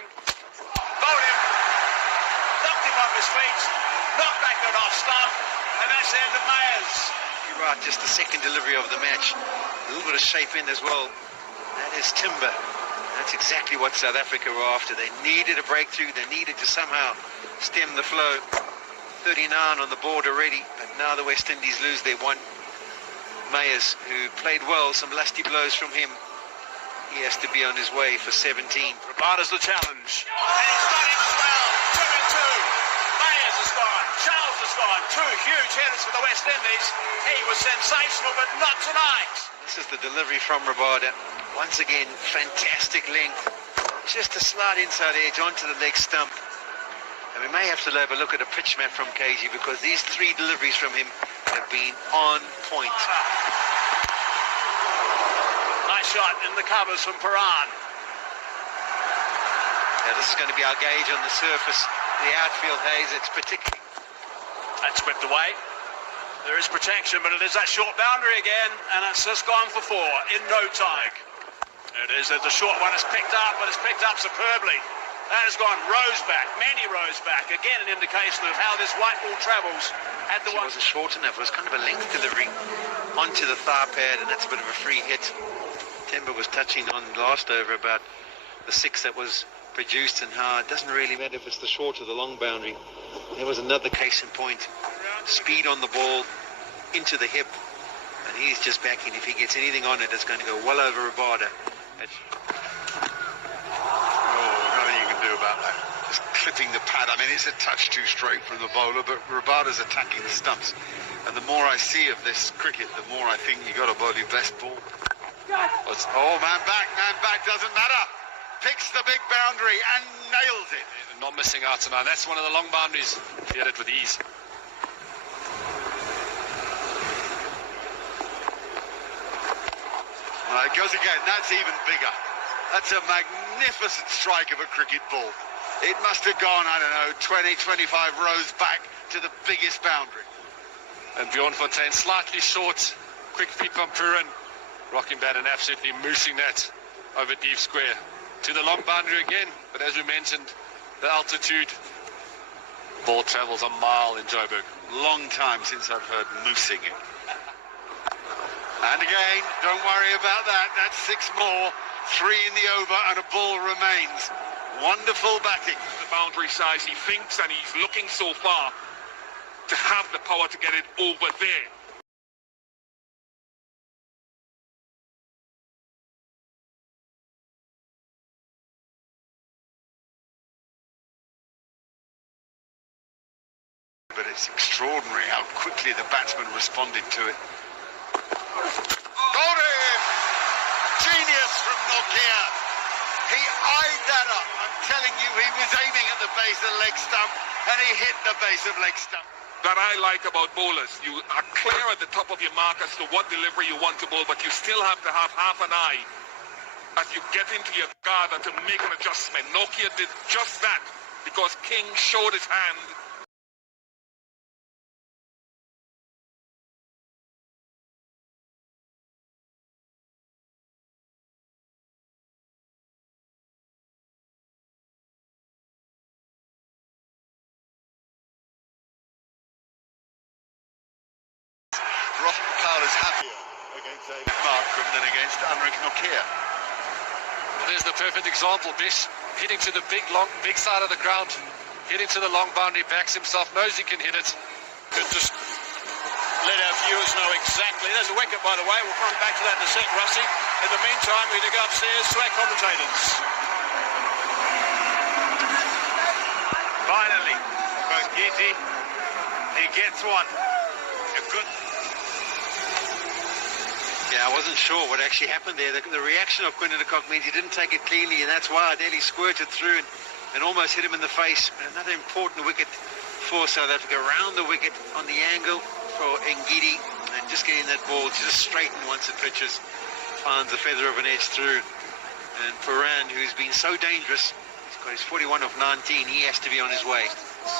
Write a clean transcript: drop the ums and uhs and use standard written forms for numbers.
going. Bowled him. Knocked him off his feet. Knocked back an off stump. And that's the end of Mayers. You're right, just the second delivery of the match. A little bit of shape in as well. That is timber. That's exactly what South Africa were after. They needed a breakthrough. They needed to somehow stem the flow. 39 on the board already, but now the West Indies lose their one. Mayers, who played well, some lusty blows from him. He has to be on his way for 17. Rabada's the challenge. And he's got him as well. 2 and 2. Mayers has gone. Charles has gone. 2 huge headers for the West Indies. He was sensational, but not tonight. This is the delivery from Rabada. Once again, fantastic length. Just a slight inside edge onto the leg stump. And we may have to have a look at a pitch map from KG, because these 3 deliveries from him have been on point. Nice shot in the covers from Paran. Now this is going to be our gauge on the surface. The outfield haze, it's particularly... That's whipped away. There is protection, but it is that short boundary again, and it's just gone for 4 in no time. It is that the short one is picked up, but it's picked up superbly. That has gone rows back, many rows back. Again, an indication of how this white ball travels. At the It wasn't short enough. It was kind of a length delivery onto the thigh pad, and that's a bit of a free hit. Timber was touching on last over about the 6 that was produced, and how it doesn't really matter if it's the short or the long boundary. There was another case in point. Speed on the ball into the hip, and he's just backing. If he gets anything on it, it's going to go well over Rabada. Nothing you can do about that. Just clipping the pad. I mean, it's a touch too straight from the bowler, but Rabada's attacking the stumps. And the more I see of this cricket, the more I think you got to bowl your best ball. Oh, man back, doesn't matter. Picks the big boundary and nails it. Not missing out tonight. That's one of the long boundaries. He had it with ease. Well, it goes again. That's even bigger. That's a magnificent strike of a cricket ball. It must have gone, I don't know, 20, 25 rows back to the biggest boundary. And Bjorn Fontaine slightly short. Quick feet from Purin. Rocking bat and absolutely moosing that over deep square. To the long boundary again. But as we mentioned, the altitude. Ball travels a mile in Joburg. Long time since I've heard moosing it. And again, don't worry about that. That's 6 more. 3 in the over and a ball remains. Wonderful batting. The boundary size he thinks, and he's looking so far to have the power to get it over there. But it's extraordinary how quickly the batsman responded to it. Got him! Genius from Nokia. He eyed that up. I'm telling you, he was aiming at the base of the leg stump, and he hit the base of leg stump. That I like about bowlers. You are clear at the top of your mark as to what delivery you want to bowl, but you still have to have half an eye as you get into your guard and to make an adjustment. Nokia did just that because King showed his hand. Ross McLeod is happier against David Markram than against Anrich Nokia. There's the perfect example. Bish hitting to the big side of the ground, hitting to the long boundary, backs himself, knows he can hit it. Could just let our viewers know exactly. There's a wicket, by the way. We'll come back to that in a sec, Rusty. In the meantime, we're going to go upstairs to our commentators. Finally, Bongiti, he gets one. A good... Yeah, I wasn't sure what actually happened there. The reaction of Quinton de Kock means he didn't take it cleanly, and that's why Adeli squirted through and almost hit him in the face. Another important wicket for South Africa. Round the wicket on the angle for Ngidi, and just getting that ball just straightened once it pitches. Finds a feather of an edge through. And Paran, who's been so dangerous, he's got his 41 of 19. He has to be on his way.